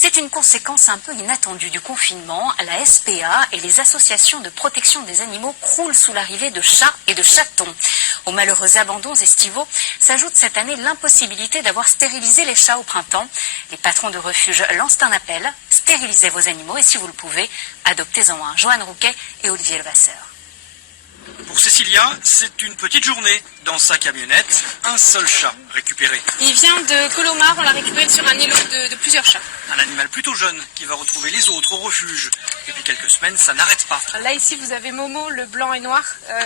C'est une conséquence un peu inattendue du confinement. La SPA et les associations de protection des animaux croulent sous l'arrivée de chats et de chatons. Aux malheureux abandons estivaux s'ajoute cette année l'impossibilité d'avoir stérilisé les chats au printemps. Les patrons de refuges lancent un appel: stérilisez vos animaux et si vous le pouvez, adoptez-en un. Joanne Rouquet et Olivier Levasseur. Pour Cécilia, c'est une petite journée. Dans sa camionnette, un seul chat récupéré. Il vient de Colomar, on l'a récupéré sur un îlot de plusieurs chats. Un animal plutôt jeune qui va retrouver les autres au refuge. Depuis quelques semaines, ça n'arrête pas. Là ici vous avez Momo, le blanc et noir,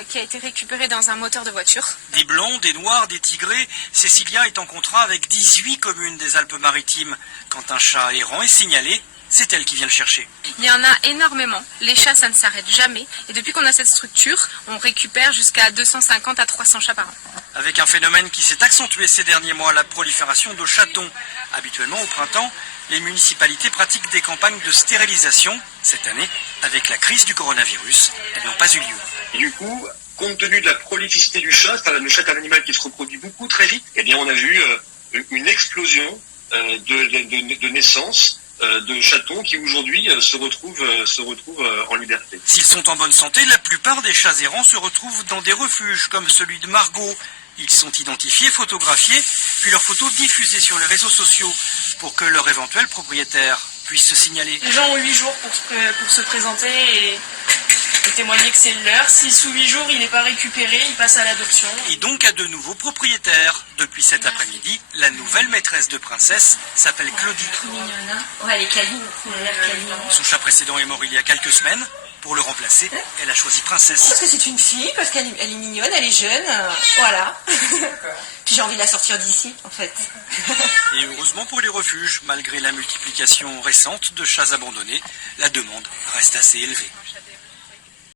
qui a été récupéré dans un moteur de voiture. Des blancs, des noirs, des tigrés, Cécilia est en contrat avec 18 communes des Alpes-Maritimes. Quand un chat errant est signalé, c'est elle qui vient le chercher. Il y en a énormément. Les chats, ça ne s'arrête jamais. Et depuis qu'on a cette structure, on récupère jusqu'à 250 à 300 chats par an. Avec un phénomène qui s'est accentué ces derniers mois, la prolifération de chatons. Habituellement, au printemps, les municipalités pratiquent des campagnes de stérilisation. Cette année, avec la crise du coronavirus, elles n'ont pas eu lieu. Et du coup, compte tenu de la prolificité du chat, le chat est un animal qui se reproduit beaucoup très vite, eh bien on a vu une explosion de naissance de chatons qui aujourd'hui se retrouvent en liberté. S'ils sont en bonne santé, la plupart des chats errants se retrouvent dans des refuges comme celui de Margot. Ils sont identifiés, photographiés, puis leurs photos diffusées sur les réseaux sociaux pour que leur éventuel propriétaire puisse se signaler. Les gens ont 8 jours pour se présenter et témoigner que c'est leur. Si sous 8 jours il n'est pas récupéré, il passe à l'adoption. Et donc à de nouveaux propriétaires. Depuis cet après-midi, la nouvelle maîtresse de princesse s'appelle Claudie. Mignonne, hein? Ouais, elle est câline. Son chat précédent est mort il y a quelques semaines. Pour le remplacer, elle a choisi princesse. Parce que c'est une fille, parce qu'elle est mignonne, elle est jeune, voilà. Puis j'ai envie de la sortir d'ici, en fait. Et heureusement pour les refuges, malgré la multiplication récente de chats abandonnés, la demande reste assez élevée.